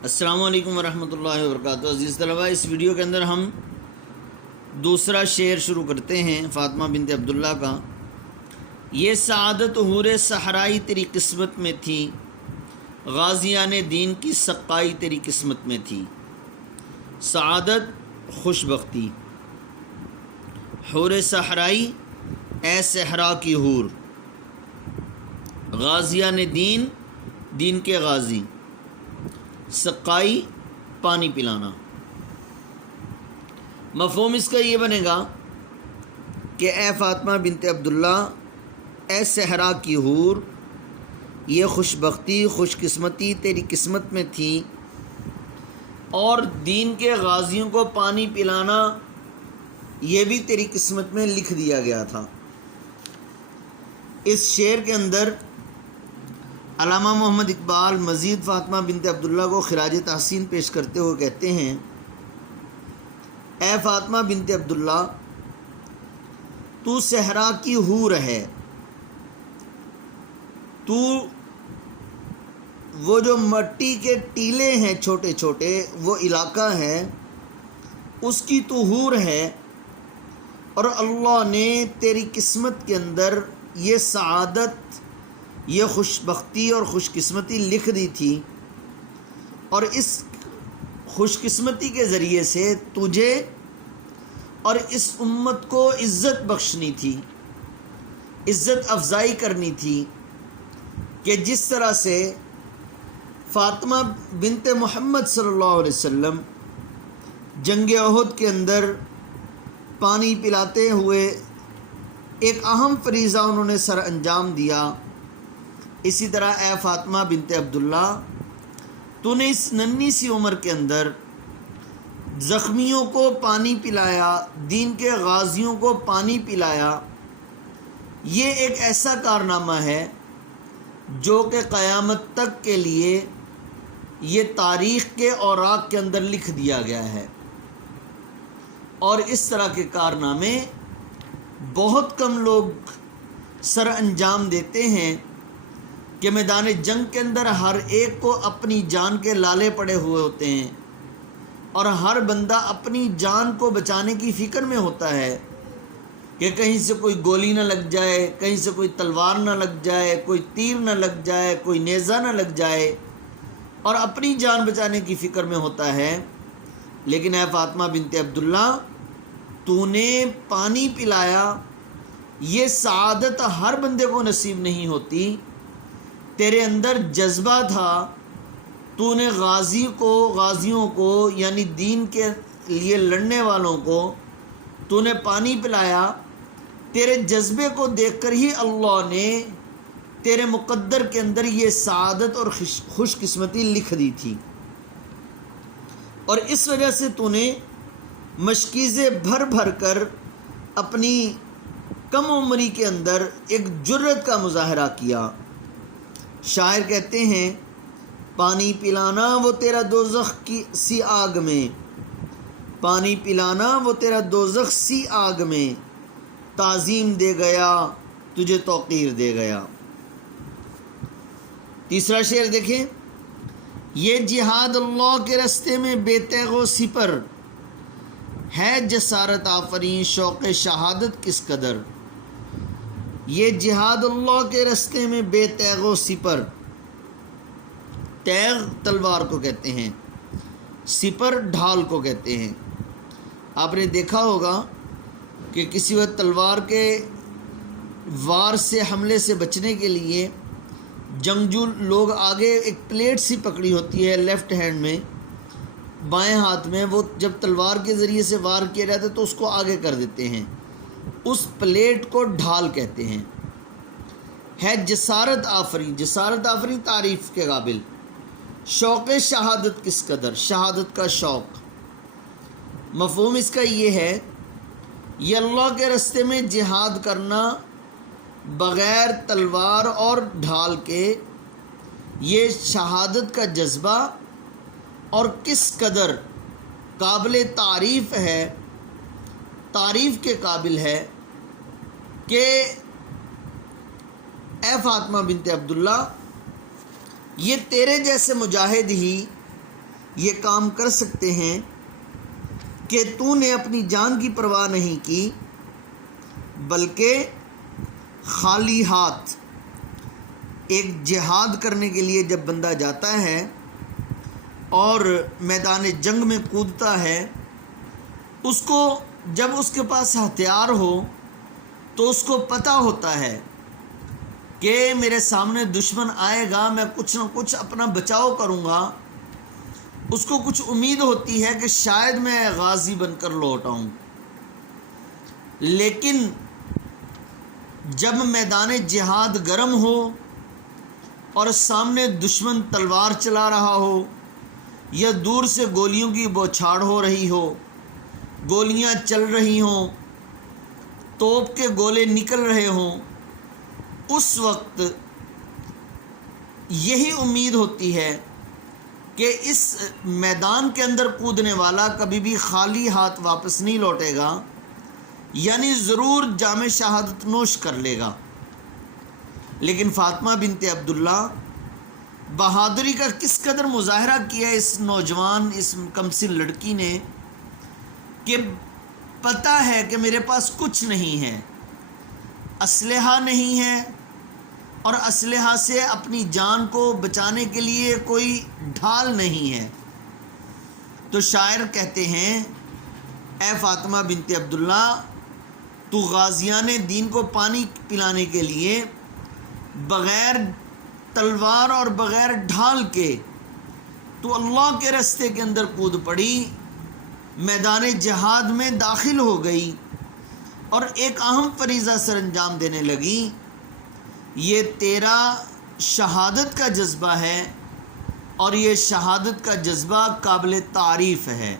السلام علیکم ورحمۃ اللہ وبرکاتہ۔ عزیز طلباء، اس ویڈیو کے اندر ہم دوسرا شعر شروع کرتے ہیں فاطمہ بنت عبداللہ کا۔ یہ سعادت حور صحرائی تیری قسمت میں تھی، غازیان دین کی سقائی تیری قسمت میں تھی۔ سعادت خوش بختی، حور صحرائی اے صحرا کی حور، غازیان دین دین کے غازی، سقائی پانی پلانا۔ مفہوم اس کا یہ بنے گا کہ اے فاطمہ بنت عبداللہ، اے صحرا کی حور، یہ خوش بختی خوش قسمتی تیری قسمت میں تھی، اور دین کے غازیوں کو پانی پلانا یہ بھی تیری قسمت میں لکھ دیا گیا تھا۔ اس شعر کے اندر علامہ محمد اقبال مزید فاطمہ بنت عبداللہ کو خراج تحسین پیش کرتے ہوئے کہتے ہیں، اے فاطمہ بنت عبداللہ، تو صحرا کی حور ہے، تو وہ جو مٹی کے ٹیلے ہیں چھوٹے چھوٹے، وہ علاقہ ہے، اس کی تو حور ہے، اور اللہ نے تیری قسمت کے اندر یہ سعادت، یہ خوش بختی اور خوش قسمتی لکھ دی تھی، اور اس خوش قسمتی کے ذریعے سے تجھے اور اس امت کو عزت بخشنی تھی، عزت افزائی کرنی تھی، کہ جس طرح سے فاطمہ بنت محمد صلی اللہ علیہ وسلم جنگ احد کے اندر پانی پلاتے ہوئے ایک اہم فریضہ انہوں نے سر انجام دیا، اسی طرح اے فاطمہ بنت عبداللہ، تو نے اس ننھی سی عمر کے اندر زخمیوں کو پانی پلایا، دین کے غازیوں کو پانی پلایا۔ یہ ایک ایسا کارنامہ ہے جو کہ قیامت تک کے لیے یہ تاریخ کے اوراق کے اندر لکھ دیا گیا ہے، اور اس طرح کے کارنامے بہت کم لوگ سر انجام دیتے ہیں کہ میدان جنگ کے اندر ہر ایک کو اپنی جان کے لالے پڑے ہوئے ہوتے ہیں، اور ہر بندہ اپنی جان کو بچانے کی فکر میں ہوتا ہے کہ کہیں سے کوئی گولی نہ لگ جائے، کہیں سے کوئی تلوار نہ لگ جائے، کوئی تیر نہ لگ جائے، کوئی نیزہ نہ لگ جائے، اور اپنی جان بچانے کی فکر میں ہوتا ہے۔ لیکن اے فاطمہ بنت عبداللہ، تو نے پانی پلایا، یہ سعادت ہر بندے کو نصیب نہیں ہوتی۔ تیرے اندر جذبہ تھا، تو نے غازیوں کو یعنی دین کے لیے لڑنے والوں کو تو نے پانی پلایا۔ تیرے جذبے کو دیکھ کر ہی اللہ نے تیرے مقدر کے اندر یہ سعادت اور خوش قسمتی لکھ دی تھی، اور اس وجہ سے تو نے مشکیزیں بھر بھر کر اپنی کم عمری کے اندر ایک جرت کا مظاہرہ کیا۔ شاعر کہتے ہیں، پانی پلانا وہ تیرا دوزخ کی سی آگ میں، پانی پلانا وہ تیرا دوزخ سی آگ میں، تعظیم دے گیا تجھے توقیر دے گیا۔ تیسرا شعر دیکھیں، یہ جہاد اللہ کے رستے میں بے تیغ و سپر، ہے جسارت آفرین شوق شہادت کس قدر۔ یہ جہاد اللہ کے رستے میں بے تیغ و سپر، تیغ تلوار کو کہتے ہیں، سپر ڈھال کو کہتے ہیں۔ آپ نے دیکھا ہوگا کہ کسی وقت تلوار کے وار سے حملے سے بچنے کے لیے جنگجو لوگ آگے ایک پلیٹ سی پکڑی ہوتی ہے لیفٹ ہینڈ میں، بائیں ہاتھ میں، وہ جب تلوار کے ذریعے سے وار کیا جاتا ہے تو اس کو آگے کر دیتے ہیں، اس پلیٹ کو ڈھال کہتے ہیں۔ ہے جسارت آفرین، جسارت آفرین تعریف کے قابل، شوق شہادت کس قدر، شہادت کا شوق۔ مفہوم اس کا یہ ہے، یہ اللہ کے راستے میں جہاد کرنا بغیر تلوار اور ڈھال کے، یہ شہادت کا جذبہ اور کس قدر قابل تعریف ہے، تعریف کے قابل ہے کہ اے فاطمہ بنت عبداللہ، یہ تیرے جیسے مجاہد ہی یہ کام کر سکتے ہیں کہ تو نے اپنی جان کی پرواہ نہیں کی، بلکہ خالی ہاتھ ایک جہاد کرنے کے لیے جب بندہ جاتا ہے اور میدان جنگ میں کودتا ہے، اس کو جب اس کے پاس ہتھیار ہو تو اس کو پتہ ہوتا ہے کہ میرے سامنے دشمن آئے گا، میں کچھ نہ کچھ اپنا بچاؤ کروں گا۔ اس کو کچھ امید ہوتی ہے کہ شاید میں غازی بن کر لوٹ آؤں، لیکن جب میدان جہاد گرم ہو اور سامنے دشمن تلوار چلا رہا ہو یا دور سے گولیوں کی بوچھاڑ ہو رہی ہو، گولیاں چل رہی ہوں، توپ کے گولے نکل رہے ہوں، اس وقت یہی امید ہوتی ہے کہ اس میدان کے اندر کودنے والا کبھی بھی خالی ہاتھ واپس نہیں لوٹے گا، یعنی ضرور جام شہادت نوش کر لے گا۔ لیکن فاطمہ بنت عبداللہ بہادری کا کس قدر مظاہرہ کیا اس نوجوان، اس کمسن لڑکی نے، کہ پتہ ہے کہ میرے پاس کچھ نہیں ہے، اسلحہ نہیں ہے، اور اسلحہ سے اپنی جان کو بچانے کے لیے کوئی ڈھال نہیں ہے۔ تو شاعر کہتے ہیں، اے فاطمہ بنت عبداللہ، تو غازیان دین کو پانی پلانے کے لیے بغیر تلوار اور بغیر ڈھال کے تو اللہ کے راستے کے اندر کود پڑی، میدان جہاد میں داخل ہو گئی اور ایک اہم فریضہ سر انجام دینے لگی۔ یہ تیرا شہادت کا جذبہ ہے، اور یہ شہادت کا جذبہ قابل تعریف ہے۔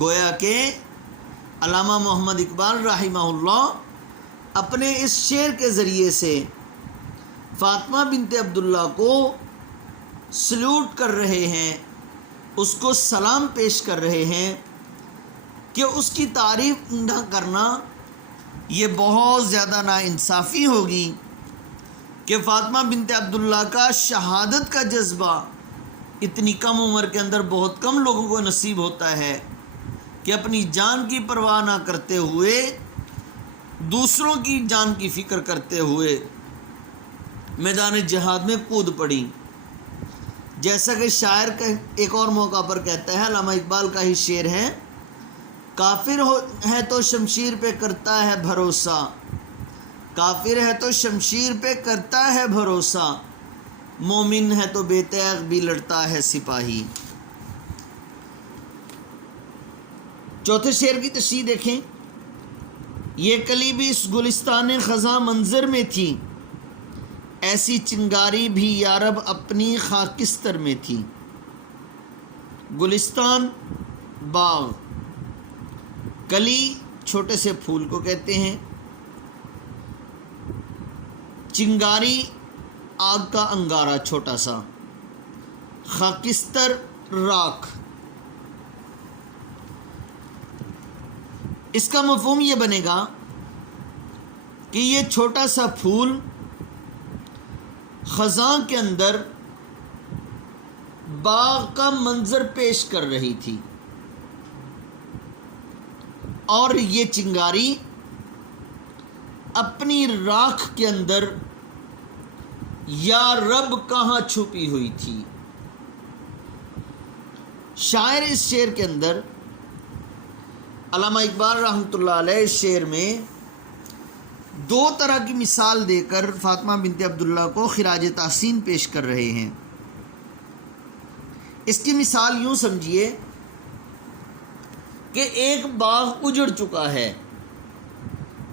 گویا کہ علامہ محمد اقبال رحمہ اللہ اپنے اس شعر کے ذریعے سے فاطمہ بنت عبداللہ کو سلوٹ کر رہے ہیں، اس کو سلام پیش کر رہے ہیں کہ اس کی تعریف نہ کرنا یہ بہت زیادہ ناانصافی ہوگی کہ فاطمہ بنت عبداللہ کا شہادت کا جذبہ اتنی کم عمر کے اندر بہت کم لوگوں کو نصیب ہوتا ہے کہ اپنی جان کی پرواہ نہ کرتے ہوئے، دوسروں کی جان کی فکر کرتے ہوئے میدان جہاد میں کود پڑی۔ جیسا کہ شاعر ایک اور موقع پر کہتا ہے، علامہ اقبال کا ہی شعر ہے، کافر ہے تو شمشیر پہ کرتا ہے بھروسہ، کافر ہے تو شمشیر پہ کرتا ہے بھروسہ، مومن ہے تو بے تیغ بھی لڑتا ہے سپاہی۔ چوتھے شعر کی تشریح دیکھیں، یہ کلی بھی اس گلستان خزاں منظر میں تھی، ایسی چنگاری بھی یارب اپنی خاکستر میں تھی۔ گلستان باغ، کلی چھوٹے سے پھول کو کہتے ہیں، چنگاری آگ کا انگارہ چھوٹا سا، خاکستر راکھ۔ اس کا مفہوم یہ بنے گا کہ یہ چھوٹا سا پھول خزاں کے اندر باغ کا منظر پیش کر رہی تھی، اور یہ چنگاری اپنی راکھ کے اندر یا رب کہاں چھپی ہوئی تھی۔ شاعر اس شعر کے اندر، علامہ اقبال رحمۃ اللہ علیہ اس شعر میں دو طرح کی مثال دے کر فاطمہ بنت عبداللہ کو خراج تحسین پیش کر رہے ہیں۔ اس کی مثال یوں سمجھیے کہ ایک باغ اجڑ چکا ہے،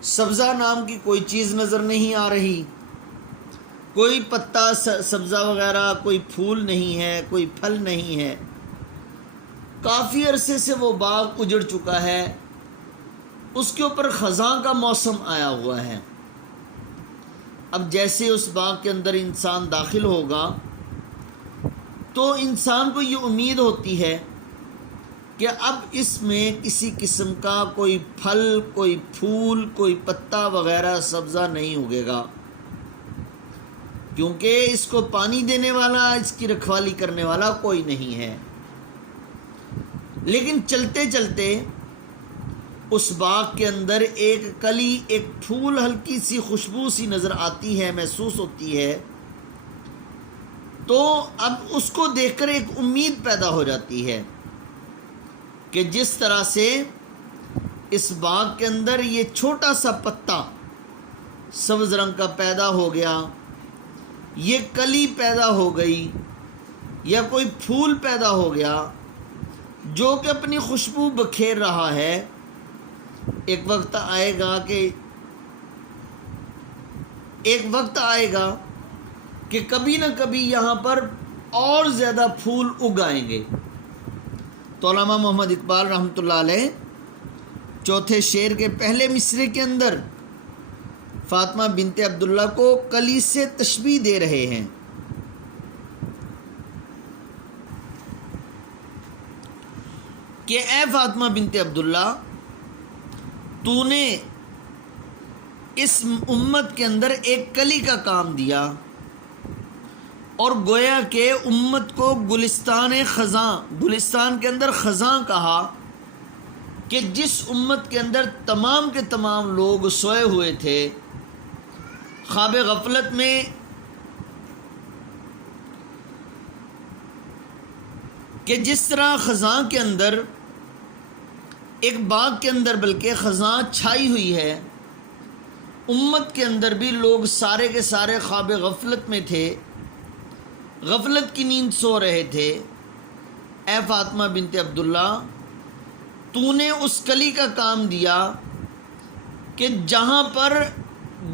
سبزہ نام کی کوئی چیز نظر نہیں آ رہی، کوئی پتا سبزہ وغیرہ، کوئی پھول نہیں ہے، کوئی پھل نہیں ہے، کافی عرصے سے وہ باغ اجڑ چکا ہے، اس کے اوپر خزاں کا موسم آیا ہوا ہے۔ اب جیسے اس باغ کے اندر انسان داخل ہوگا تو انسان کو یہ امید ہوتی ہے کہ اب اس میں کسی قسم کا کوئی پھل، کوئی پھول، کوئی پتا وغیرہ سبزہ نہیں اگے گا، کیونکہ اس کو پانی دینے والا، اس کی رکھوالی کرنے والا کوئی نہیں ہے۔ لیکن چلتے چلتے اس باغ کے اندر ایک کلی، ایک پھول، ہلکی سی خوشبو سی نظر آتی ہے، محسوس ہوتی ہے، تو اب اس کو دیکھ کر ایک امید پیدا ہو جاتی ہے کہ جس طرح سے اس باغ کے اندر یہ چھوٹا سا پتا سبز رنگ کا پیدا ہو گیا، یہ کلی پیدا ہو گئی، یا کوئی پھول پیدا ہو گیا جو کہ اپنی خوشبو بکھیر رہا ہے، ایک وقت آئے گا کہ کبھی نہ کبھی یہاں پر اور زیادہ پھول اگ آئیں گے۔ تو علامہ محمد اقبال رحمۃ اللہ علیہ چوتھے شعر کے پہلے مصرے کے اندر فاطمہ بنت عبداللہ کو کلی سے تشبیہ دے رہے ہیں کہ اے فاطمہ بنت عبداللہ، تو نے اس امت کے اندر ایک کلی کا کام دیا، اور گویا کہ امت کو گلستان کے اندر خزاں کہا، کہ جس امت کے اندر تمام کے تمام لوگ سوئے ہوئے تھے، خواب غفلت میں، کہ جس طرح خزاں کے اندر، ایک باغ کے اندر بلکہ خزاں چھائی ہوئی ہے، امت کے اندر بھی لوگ سارے کے سارے خواب غفلت میں تھے، غفلت کی نیند سو رہے تھے۔ اے فاطمہ بنت عبداللہ، تو نے اس کلی کا کام دیا کہ جہاں پر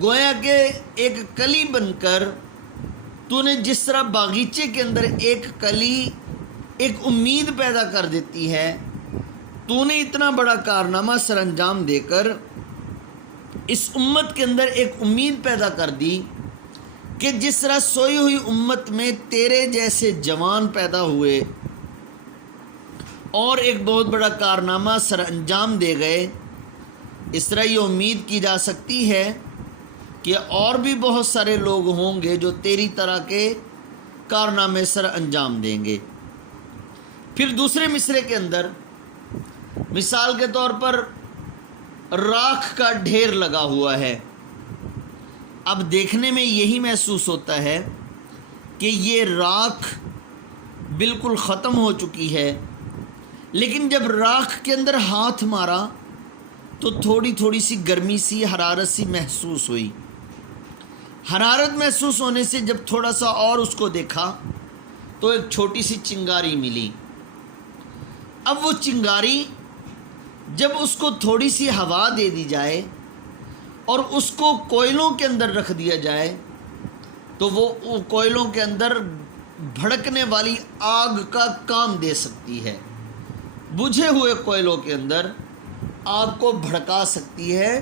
گویا کہ ایک کلی بن کر تو نے جس طرح باغیچے کے اندر ایک کلی ایک امید پیدا کر دیتی ہے، تو نے اتنا بڑا کارنامہ سر انجام دے کر اس امت کے اندر ایک امید پیدا کر دی کہ جس طرح سوئی ہوئی امت میں تیرے جیسے جوان پیدا ہوئے اور ایک بہت بڑا کارنامہ سر انجام دے گئے، اس طرح یہ امید کی جا سکتی ہے کہ اور بھی بہت سارے لوگ ہوں گے جو تیری طرح کے کارنامے سر انجام دیں گے۔ پھر دوسرے مصرے کے اندر مثال کے طور پر راکھ کا ڈھیر لگا ہوا ہے۔ اب دیکھنے میں یہی محسوس ہوتا ہے کہ یہ راکھ بالکل ختم ہو چکی ہے، لیکن جب راکھ کے اندر ہاتھ مارا تو تھوڑی تھوڑی سی گرمی سی، حرارت سی محسوس ہوئی۔ حرارت محسوس ہونے سے جب تھوڑا سا اور اس کو دیکھا تو ایک چھوٹی سی چنگاری ملی۔ اب وہ چنگاری جب اس کو تھوڑی سی ہوا دے دی جائے اور اس کو کوئلوں کے اندر رکھ دیا جائے تو وہ کوئلوں کے اندر بھڑکنے والی آگ کا کام دے سکتی ہے، بجھے ہوئے کوئلوں کے اندر آگ کو بھڑکا سکتی ہے،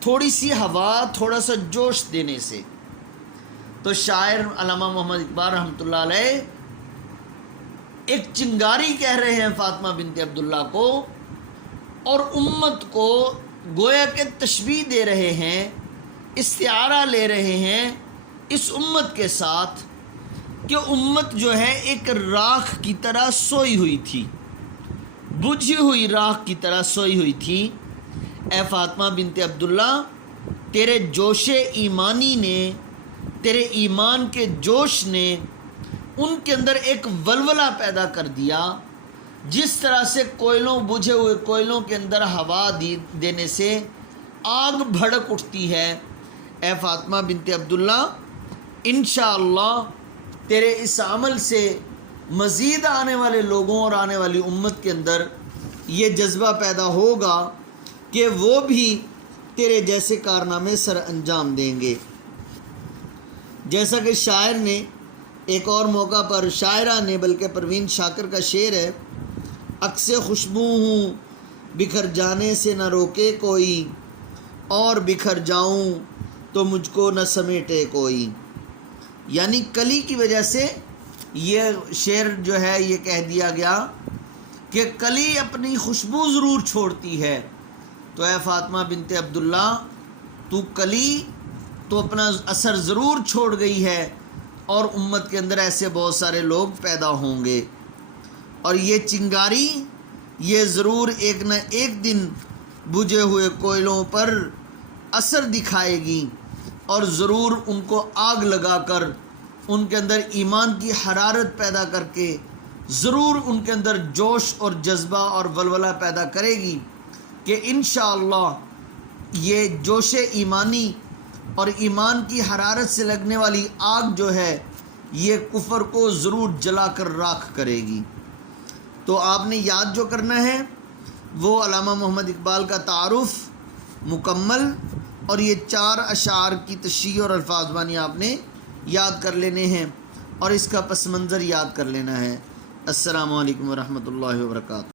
تھوڑی سی ہوا، تھوڑا سا جوش دینے سے۔ تو شاعر علامہ محمد اقبال رحمۃ اللہ علیہ ایک چنگاری کہہ رہے ہیں فاطمہ بنت عبداللہ کو، اور امت کو گویا کہ تشبیہ دے رہے ہیں، استعارہ لے رہے ہیں اس امت کے ساتھ کہ امت جو ہے ایک راکھ کی طرح سوئی ہوئی تھی، بجھی ہوئی راکھ کی طرح سوئی ہوئی تھی۔ اے فاطمہ بنت عبداللہ، تیرے جوش ایمانی نے، تیرے ایمان کے جوش نے ان کے اندر ایک ولولہ پیدا کر دیا، جس طرح سے کوئلوں، بجھے ہوئے کوئلوں کے اندر ہوا دینے سے آگ بھڑک اٹھتی ہے۔ اے فاطمہ بنت عبداللہ، انشاءاللہ تیرے اس عمل سے مزید آنے والے لوگوں اور آنے والی امت کے اندر یہ جذبہ پیدا ہوگا کہ وہ بھی تیرے جیسے کارنامے سر انجام دیں گے۔ جیسا کہ شاعر نے ایک اور موقع پر، شاعرہ نے بلکہ پروین شاکر کا شعر ہے، عکس خوشبو ہوں بکھر جانے سے نہ روکے کوئی، اور بکھر جاؤں تو مجھ کو نہ سمیٹے کوئی۔ یعنی کلی کی وجہ سے یہ شعر جو ہے یہ کہہ دیا گیا کہ کلی اپنی خوشبو ضرور چھوڑتی ہے، تو اے فاطمہ بنت عبداللہ، تو کلی تو اپنا اثر ضرور چھوڑ گئی ہے، اور امت کے اندر ایسے بہت سارے لوگ پیدا ہوں گے، اور یہ چنگاری یہ ضرور ایک نہ ایک دن بجھے ہوئے کوئلوں پر اثر دکھائے گی، اور ضرور ان کو آگ لگا کر ان کے اندر ایمان کی حرارت پیدا کر کے ضرور ان کے اندر جوش اور جذبہ اور ولولہ پیدا کرے گی کہ انشاءاللہ یہ جوش ایمانی اور ایمان کی حرارت سے لگنے والی آگ جو ہے یہ کفر کو ضرور جلا کر راکھ کرے گی۔ تو آپ نے یاد جو کرنا ہے وہ علامہ محمد اقبال کا تعارف مکمل اور یہ 4 اشعار کی تشریح اور الفاظ بانی آپ نے یاد کر لینے ہیں، اور اس کا پس منظر یاد کر لینا ہے۔ السلام علیکم ورحمۃ اللہ وبرکاتہ۔